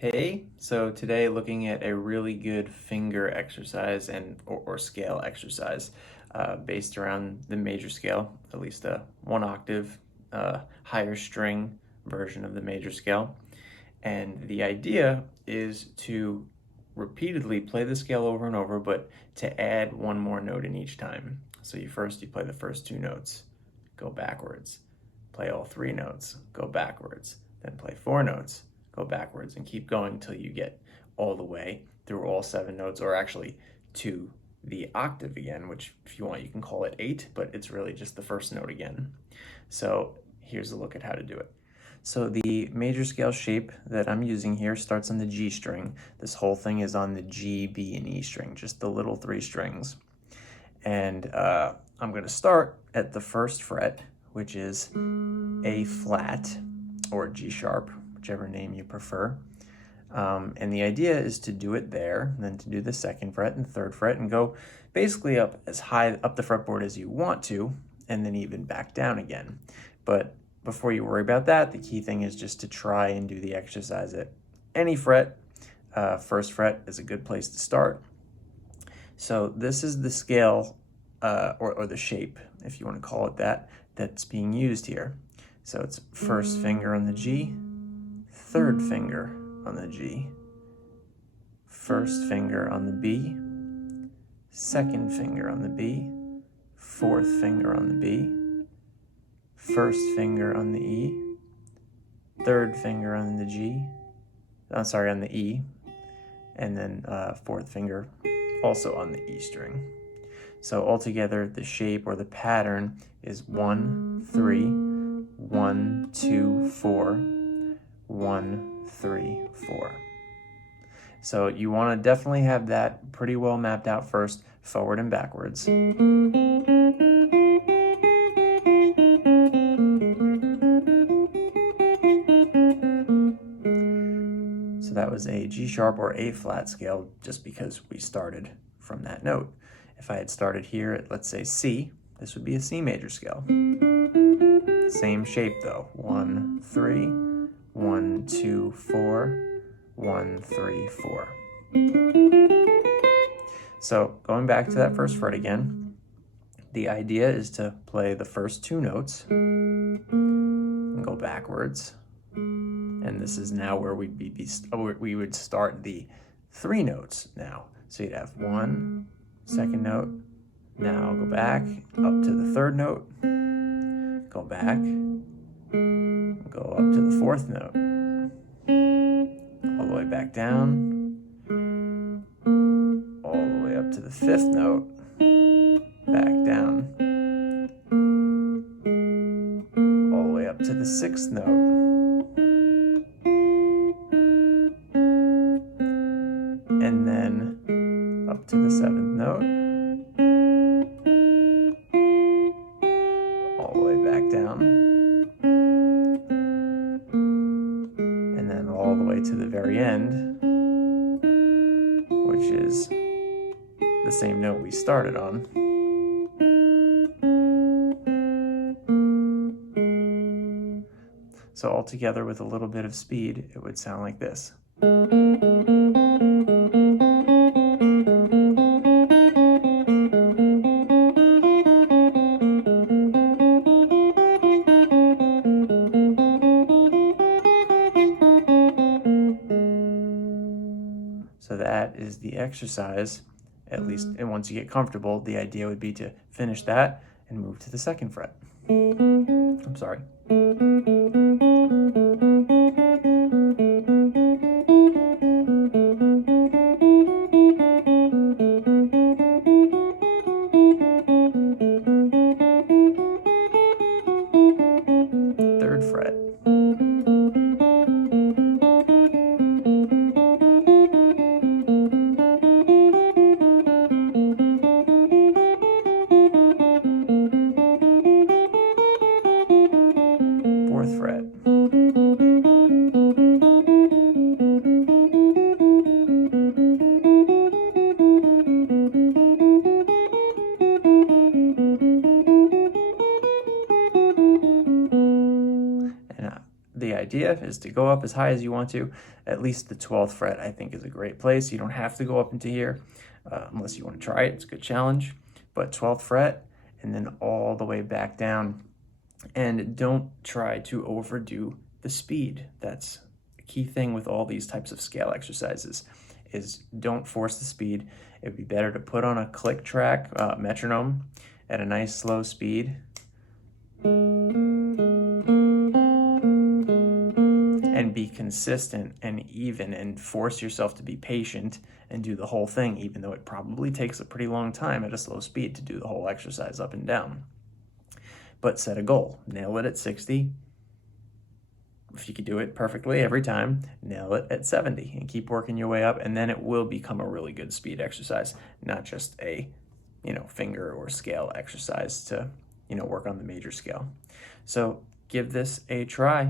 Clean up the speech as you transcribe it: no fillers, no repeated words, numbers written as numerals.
Hey, so today looking at a really good finger exercise or scale exercise based around the major scale, at least a one octave higher string version of the major scale. And the idea is to repeatedly play the scale over and over, but to add one more note in each time. So you play the first two notes, go backwards, play all three notes, go backwards, then play four notes, go backwards, and keep going until you get all the way through all seven notes, or actually to the octave again, which if you want you can call it eight, but it's really just the first note again. So here's a look at how to do it. So the major scale shape that I'm using here starts on the G string. This whole thing is on the G, B, and E string, just the little three strings. And I'm going to start at the first fret, which is A flat or G sharp, whichever name you prefer. And the idea is to do it there, and then to do the second fret and third fret and go basically up as high up the fretboard as you want to, and then even back down again. But before you worry about that, the key thing is just to try and do the exercise at any fret. First fret is a good place to start. So this is the scale, or the shape, if you want to call it that, that's being used here. So it's first finger on the G, third finger on the G, first finger on the B, second finger on the B, fourth finger on the B, first finger on the E, third finger on the G, on the E, and then fourth finger also on the E string. So altogether, the shape or the pattern is 1, 3, 1, 2, 4, 1, 3, 4. So you want to definitely have that pretty well mapped out first, forward and backwards. So that was a G sharp or A flat scale just because we started from that note. If I had started here at, let's say, C, this would be a C major scale. Same shape though. 1, 3, 1, 2, 4, 1, 3, 4. So going back to that first fret again, the idea is to play the first two notes and go backwards. And this is now where we would start the three notes now. So you'd have one, second note, now go back up to the third note, go back, go up to the fourth note, all the way back down, all the way up to the fifth note, back down, all the way up to the sixth note, and then up to the seventh note, all the way back down, and then all the way to the very end, which is the same note we started on. So altogether, with a little bit of speed, it would sound like this. So that is the exercise, at least, and once you get comfortable, the idea would be to finish that and move to the second fret. I'm sorry. Third fret. Fourth fret. And the idea is to go up as high as you want to. At least the 12th fret, I think, is a great place. You don't have to go up into here unless you want to try it. It's a good challenge. But 12th fret and then all the way back down. And don't try to overdo the speed. That's a key thing with all these types of scale exercises, is don't force the speed. It would be better to put on a click track metronome at a nice slow speed. And be consistent and even, and force yourself to be patient and do the whole thing, even though it probably takes a pretty long time at a slow speed to do the whole exercise up and down. But set a goal. Nail it at 60. If you could do it perfectly every time, nail it at 70 and keep working your way up, and then it will become a really good speed exercise, not just a, finger or scale exercise to, work on the major scale. So give this a try.